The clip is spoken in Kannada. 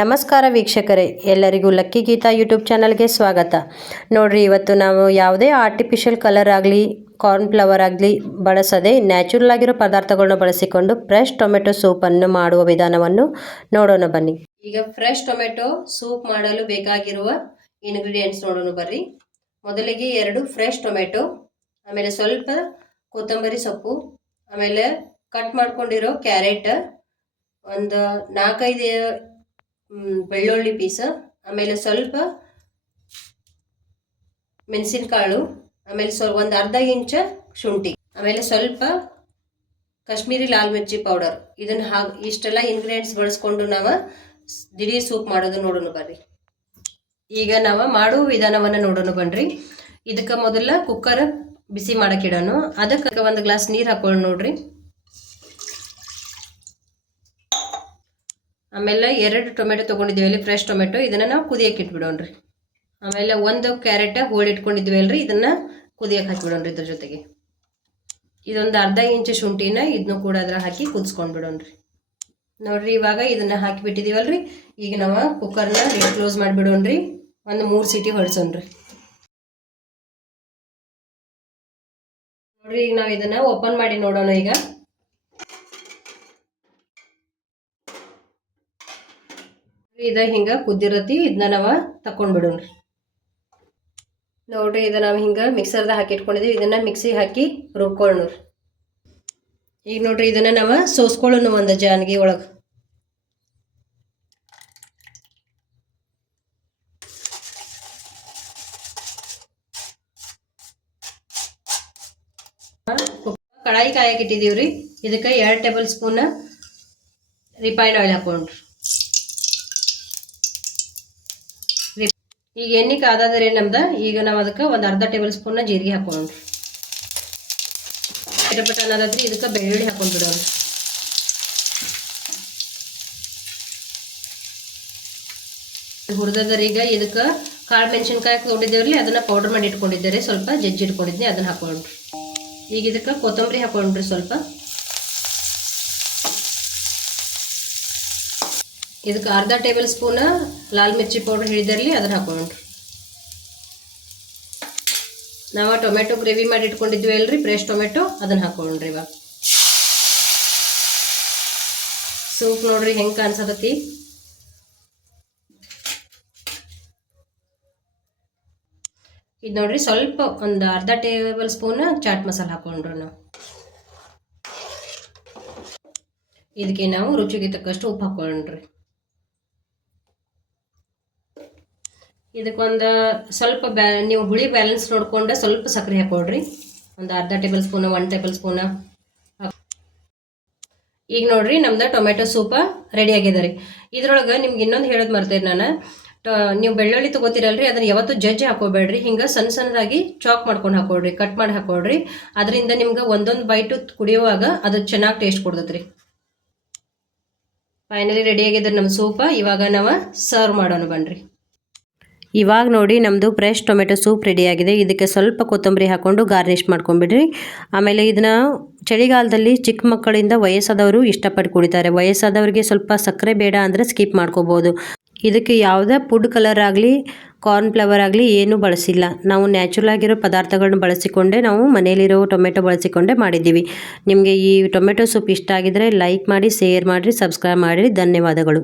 ನಮಸ್ಕಾರ ವೀಕ್ಷಕರೇ, ಎಲ್ಲರಿಗೂ ಲಕ್ಕಿ ಗೀತಾ ಯೂಟ್ಯೂಬ್ ಚಾನಲ್ಗೆ ಸ್ವಾಗತ. ನೋಡ್ರಿ, ಇವತ್ತು ನಾವು ಯಾವುದೇ ಆರ್ಟಿಫಿಷಿಯಲ್ ಕಲರ್ ಆಗಲಿ ಕಾರ್ನ್ ಫ್ಲವರ್ ಆಗಲಿ ಬಳಸದೆ ನ್ಯಾಚುರಲ್ ಆಗಿರೋ ಪದಾರ್ಥಗಳನ್ನ ಬಳಸಿಕೊಂಡು ಫ್ರೆಶ್ ಟೊಮೆಟೊ ಸೂಪನ್ನು ಮಾಡುವ ವಿಧಾನವನ್ನು ನೋಡೋಣ ಬನ್ನಿ. ಈಗ ಫ್ರೆಶ್ ಟೊಮೆಟೊ ಸೂಪ್ ಮಾಡಲು ಬೇಕಾಗಿರುವ ಇಂಗ್ರೀಡಿಯೆಂಟ್ಸ್ ನೋಡೋಣ ಬರ್ರಿ. ಮೊದಲಿಗೆ ಎರಡು ಫ್ರೆಶ್ ಟೊಮೆಟೊ ಆಮೇಲೆ ಸ್ವಲ್ಪ ಕೊತ್ತಂಬರಿ ಸೊಪ್ಪು, ಆಮೇಲೆ ಕಟ್ ಮಾಡ್ಕೊಂಡಿರೋ ಕ್ಯಾರೆಟ್ ಒಂದು ನಾಲ್ಕೈದು ಬೆಳ್ಳುಳ್ಳಿ ಪೀಸ, ಆಮೇಲೆ ಸ್ವಲ್ಪ ಮೆಣಸಿನಕಾಳು, ಆಮೇಲೆ ಸ್ವಲ್ಪ ಒಂದು ಅರ್ಧ ಇಂಚ ಶುಂಠಿ, ಆಮೇಲೆ ಸ್ವಲ್ಪ ಕಾಶ್ಮೀರಿ ಲಾಲ್ ಮಿರ್ಚಿ ಪೌಡರ್. ಇದನ್ನ ಹಾ ಇಷ್ಟೆಲ್ಲ ಇಂಗ್ರೀಡಿಯೆಂಟ್ಸ್ ಬಳಸ್ಕೊಂಡು ನಾವು ದಿಢೀರ್ ಸೂಪ್ ಮಾಡೋದು ನೋಡೋಣ ಬರ್ರಿ. ಈಗ ನಾವು ಮಾಡುವ ವಿಧಾನವನ್ನು ನೋಡೋಣ ಬನ್ರಿ. ಇದಕ್ಕೆ ಮೊದಲ ಕುಕ್ಕರ್ ಬಿಸಿ ಮಾಡಕ್ಕಿಡೋಣ ಅದಕ್ಕೆ ಒಂದು ಗ್ಲಾಸ್ ನೀರು ಹಾಕೊಳ್ಳೋಣ ನೋಡ್ರಿ. ಆಮೇಲೆ ಎರಡು ಟೊಮೆಟೊ ತೊಗೊಂಡಿದ್ದೀವಿ ಅಲ್ಲಿ ಫ್ರೆಶ್ ಟೊಮೆಟೊ. ಇದನ್ನು ನಾವು ಕುದಿಯಕ್ಕೆ ಇಟ್ಬಿಡೋಣ್ರಿ. ಆಮೇಲೆ ಒಂದು ಕ್ಯಾರೆಟ್ ಹೋಳಿ ಇಟ್ಕೊಂಡಿದ್ವಿ ಅಲ್ರಿ, ಇದನ್ನು ಕುದಿಯಕ್ಕೆ ಹಾಕಿಬಿಡೋಣ್ರಿ ಇದ್ರ ಜೊತೆಗೆ. ಇದೊಂದು ಅರ್ಧ ಇಂಚು ಶುಂಠಿನ ಇದನ್ನು ಕೂಡ ಅದ್ರ ಹಾಕಿ ಕುದಿಸ್ಕೊಂಡು ಬಿಡೋಣ್ರಿ ನೋಡ್ರಿ, ಇವಾಗ ಇದನ್ನು ಹಾಕಿಬಿಟ್ಟಿದ್ದೀವಲ್ರಿ ಈಗ ನಾವು ಕುಕ್ಕರ್ನ ಲಿಡ್ ಕ್ಲೋಸ್ ಮಾಡಿಬಿಡೋಣ್ರಿ. ಒಂದು ಮೂರು ಸೀಟಿ ಹೊಡ್ಸೋಣ್ರಿ. ನೋಡ್ರಿ, ಈಗ ನಾವು ಇದನ್ನು ಓಪನ್ ಮಾಡಿ ನೋಡೋಣ ಈಗ. ಇದ ಹಿಂಗ ಕುದ್ದಿರತಿ ಇದನ್ನ ನಾವ ತಕೊಂಡ್ ಬಿಡೋಣ್ರಿ ನೋಡ್ರಿ, ಇದ ನಾವು ಹಿಂಗ ಮಿಕ್ಸರ್ದಾಗ ಹಾಕಿ ಇಟ್ಕೊಂಡಿದೀವಿ ಇದನ್ನ ಮಿಕ್ಸಿ ಹಾಕಿ ರುಬ್ಕೊಳ್ಳೋಣ್ರಿ ಈಗ ನೋಡ್ರಿ, ಇದನ್ನ ನಾವ ಸೋಸ್ಕೊಳ್ಳೋಣ ಒಂದು ಜಾನ್ಗಿ ಒಳಗೆ. ಕಡಾಯಿ ಕಾಯಕ್ಕೆ ರೀ ಇದಕ್ಕೆ ಎರಡು ಟೇಬಲ್ ಸ್ಪೂನ್ ರಿಫೈನ್ ಆಯಿಲ್ ಹಾಕೊಂಡ್ರಿ ಈಗ ಎಣ್ಣೆ ಕಾದಾದ್ರೆ ನಮ್ದು? ಈಗ ನಾವು ಅದಕ್ಕೆ ಒಂದು ಅರ್ಧ ಟೇಬಲ್ ಸ್ಪೂನ್ನ ಜೀರಿಗೆ ಹಾಕೊಂಡ್ರಿ ಪಟ ಅನ್ನೋದಾದ್ರೆ ಇದಕ್ಕೆ ಬೆಳ್ಳುಳ್ಳಿ ಹಾಕೊಂಡ್ಬಿಡೋಣ ಹುರಿದದ್ರ ಈಗ ಇದಕ್ಕೆ ಕಾಳು ಮೆಣಸಿನ್ಕಾಯಿ ತೊಗೊಂಡಿದ್ದೇವ್ರಿ ಅದನ್ನ ಪೌಡರ್ ಮಾಡಿ ಇಟ್ಕೊಂಡಿದ್ದಾರೆ. ಸ್ವಲ್ಪ ಜಜ್ಜಿ ಇಟ್ಕೊಂಡಿದ್ದೆ ಅದನ್ನ ಹಾಕೊಂಡ್ರಿ ಈಗ ಇದಕ್ಕೆ ಕೊತ್ತಂಬರಿ ಹಾಕೊಂಡ್ರಿ ಸ್ವಲ್ಪ. ಇದಕ್ಕೆ ಅರ್ಧ ಟೇಬಲ್ ಸ್ಪೂನ್ ಲಾಲ್ ಮಿರ್ಚಿ ಪೌಡ್ರ್ ಹಿಡಿದಿರಲಿ, ಅದನ್ನ ಹಾಕೊಂಡ್ರಿ ನಾವು ಟೊಮೆಟೊ ಗ್ರೇವಿ ಮಾಡಿ ಇಟ್ಕೊಂಡಿದ್ವಿ ಅಲ್ರಿ, ಫ್ರೆಶ್ ಟೊಮೆಟೊ, ಅದನ್ನು ಹಾಕೊಂಡ್ರಿ ಇವಾಗ. ಸೂಪ್ ನೋಡ್ರಿ ಹೆಂಗೆ ಕಾಣಿಸತತಿ ಇದು ನೋಡ್ರಿ ಸ್ವಲ್ಪ ಒಂದು ಅರ್ಧ ಟೇಬಲ್ ಸ್ಪೂನ್ ಚಾಟ್ ಮಸಾಲ ಹಾಕೊಂಡ್ರು ನಾವು. ಇದಕ್ಕೆ ನಾವು ರುಚಿಗೆ ತಕ್ಕಷ್ಟು ಉಪ್ಪು ಹಾಕೊಂಡ್ರಿ ಇದಕ್ಕೊಂದು ಸ್ವಲ್ಪ ಬ್ಯಾ ನೀವು ಹುಳಿ ಬ್ಯಾಲೆನ್ಸ್ ನೋಡಿಕೊಂಡು ಸ್ವಲ್ಪ ಸಕ್ಕರೆ ಹಾಕೊಡ್ರಿ ಒಂದು ಅರ್ಧ tablespoon one tablespoon ಈಗ ನೋಡ್ರಿ ನಮ್ದು ಟೊಮೆಟೊ ಸೂಪ ರೆಡಿ ಆಗಿದೆ ರೀ. ಇದ್ರೊಳಗೆ ನಿಮ್ಗೆ ಇನ್ನೊಂದು ಹೇಳೋದು ಮರ್ತೇನೆ ನಾನು. ನೀವು ಬೆಳ್ಳುಳ್ಳಿ ತಗೋತೀರಲ್ರಿ, ಅದನ್ನ ಯಾವತ್ತೂ ಜಜ್ಜಿ ಹಾಕೋಬೇಡ್ರಿ. ಹಿಂಗೆ ಸಣ್ಣ ಸಣ್ಣದಾಗಿ ಚಾಕ್ ಮಾಡ್ಕೊಂಡು ಹಾಕೊಡ್ರಿ ಕಟ್ ಮಾಡಿ ಹಾಕೊಡ್ರಿ ಅದರಿಂದ ನಿಮ್ಗೆ ಒಂದೊಂದು ಬೈಟು ಕುಡಿಯುವಾಗ ಅದು ಚೆನ್ನಾಗಿ ಟೇಸ್ಟ್ ಕೊಡ್ತೈತ್ರಿ ಫೈನಲಿ ರೆಡಿ ಆಗಿದ್ರೆ ನಮ್ಮ ಸೂಪ. ಇವಾಗ ನಾವು ಸರ್ವ್ ಮಾಡೋಣ ಬನ್ರಿ. ಇವಾಗ ನೋಡಿ ನಮ್ಮದು ಫ್ರೆಶ್ ಟೊಮೆಟೊ ಸೂಪ್ ರೆಡಿಯಾಗಿದೆ ಇದಕ್ಕೆ ಸ್ವಲ್ಪ ಕೊತ್ತಂಬರಿ ಹಾಕ್ಕೊಂಡು ಗಾರ್ನಿಷ್ ಮಾಡ್ಕೊಂಬಿಡ್ರಿ ಆಮೇಲೆ ಇದನ್ನ ಚಳಿಗಾಲದಲ್ಲಿ ಚಿಕ್ಕ ಮಕ್ಕಳಿಂದ ವಯಸ್ಸಾದವರು ಇಷ್ಟಪಟ್ಟು ಕುಡಿತಾರೆ. ವಯಸ್ಸಾದವರಿಗೆ ಸ್ವಲ್ಪ ಸಕ್ಕರೆ ಬೇಡ ಅಂದರೆ ಸ್ಕಿಪ್ ಮಾಡ್ಕೋಬೋದು. ಇದಕ್ಕೆ ಯಾವುದೇ ಫುಡ್ ಕಲರ್ ಆಗಲಿ ಕಾರ್ನ್ ಫ್ಲವರ್ ಆಗಲಿ ಏನೂ ಬಳಸಿಲ್ಲ. ನಾವು ನ್ಯಾಚುರಲ್ ಆಗಿರೋ ಪದಾರ್ಥಗಳನ್ನ ಬಳಸಿಕೊಂಡೇ ನಾವು ಮನೆಯಲ್ಲಿರೋ ಟೊಮೆಟೊ ಬಳಸಿಕೊಂಡೇ ಮಾಡಿದ್ದೀವಿ. ನಿಮಗೆ ಈ ಟೊಮೆಟೊ ಸೂಪ್ ಇಷ್ಟ ಆಗಿದ್ರೆ ಲೈಕ್ ಮಾಡಿ ಶೇರ್ ಮಾಡಿರಿ ಸಬ್ಸ್ಕ್ರೈಬ್ ಮಾಡಿರಿ. ಧನ್ಯವಾದಗಳು.